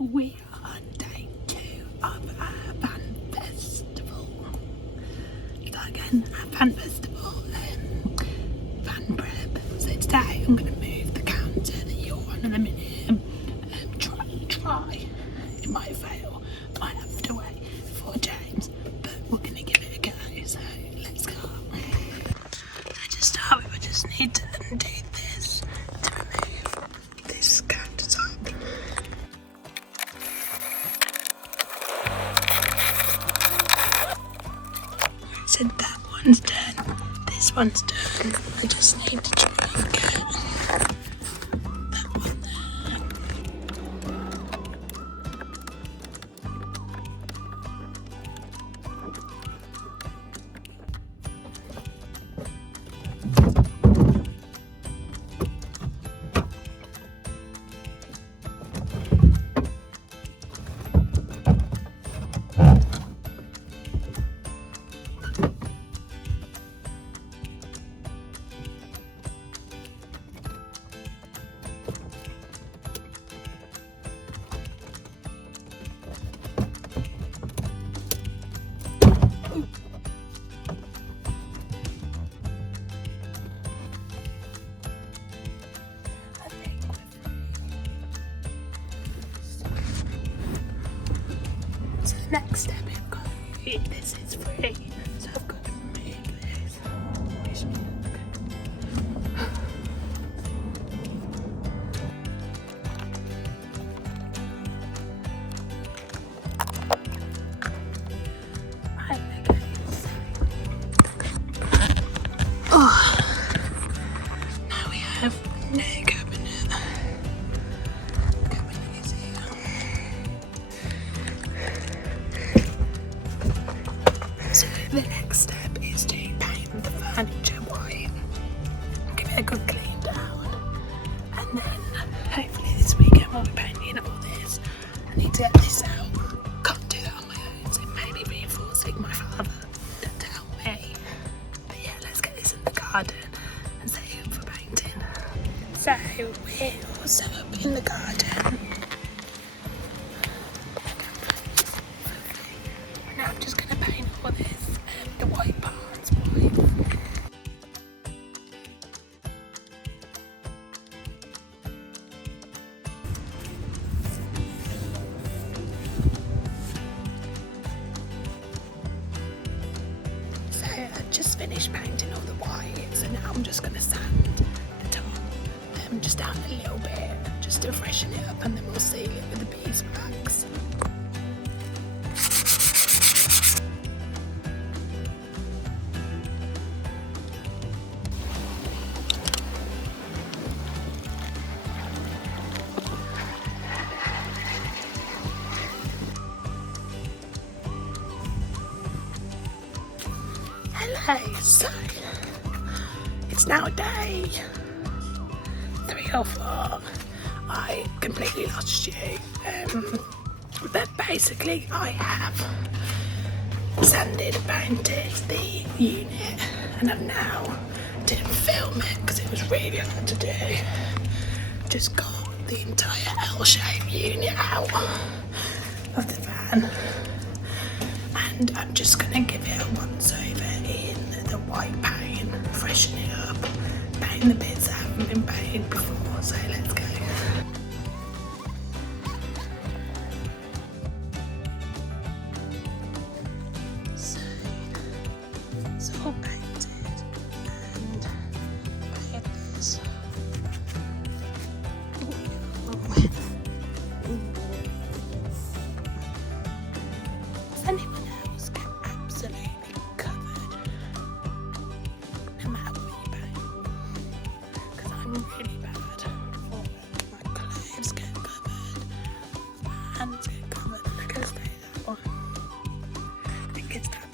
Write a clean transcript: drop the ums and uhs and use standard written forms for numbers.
We are on day 2 of our band festival. So again, our band festival band prep. So today I'm going to move the counter that you're on in a minute and try. It might fail, might have to wait for James, but we're going to give it a go. So let's go. So to start with, we just need to undo this to remove this countertop. So that one's done, this one's done. I just need to try and get that one there. Next step I've got, this is free, so I've got to remove this. Right, okay. Oh, now we have no cabinet. Cabinet is here. So the next step is to paint the furniture white, give it a good clean down, and then hopefully this weekend we'll be painting all this. I need to get this out, can't do that on my own, so maybe reinforcing my father to help me. But yeah, let's get this in the garden and set it up for painting. So we're all set up in the garden. Now I'm just going to paint all this, the white parts white. So I've just finished painting all the white, so now I'm just going to sand the top just down a little bit, just to freshen it up, and then we'll seal it with the beeswax. Hello, so it's now day 3 or 4. I completely lost you, but basically I have sanded and painted the unit, and I've now didn't film it because it was really hard to do. Just got the entire L-shaped unit out of the van, and I'm just going to give it a once over in the white paint, freshen it up, paint the bits that haven't been painted before, so let's go. So it's all painted and painted this. Does anyone else get absolutely covered no matter what you paint? Because I'm really bad for it. My clothes get covered, my hands get covered, and I can say that one. It gets that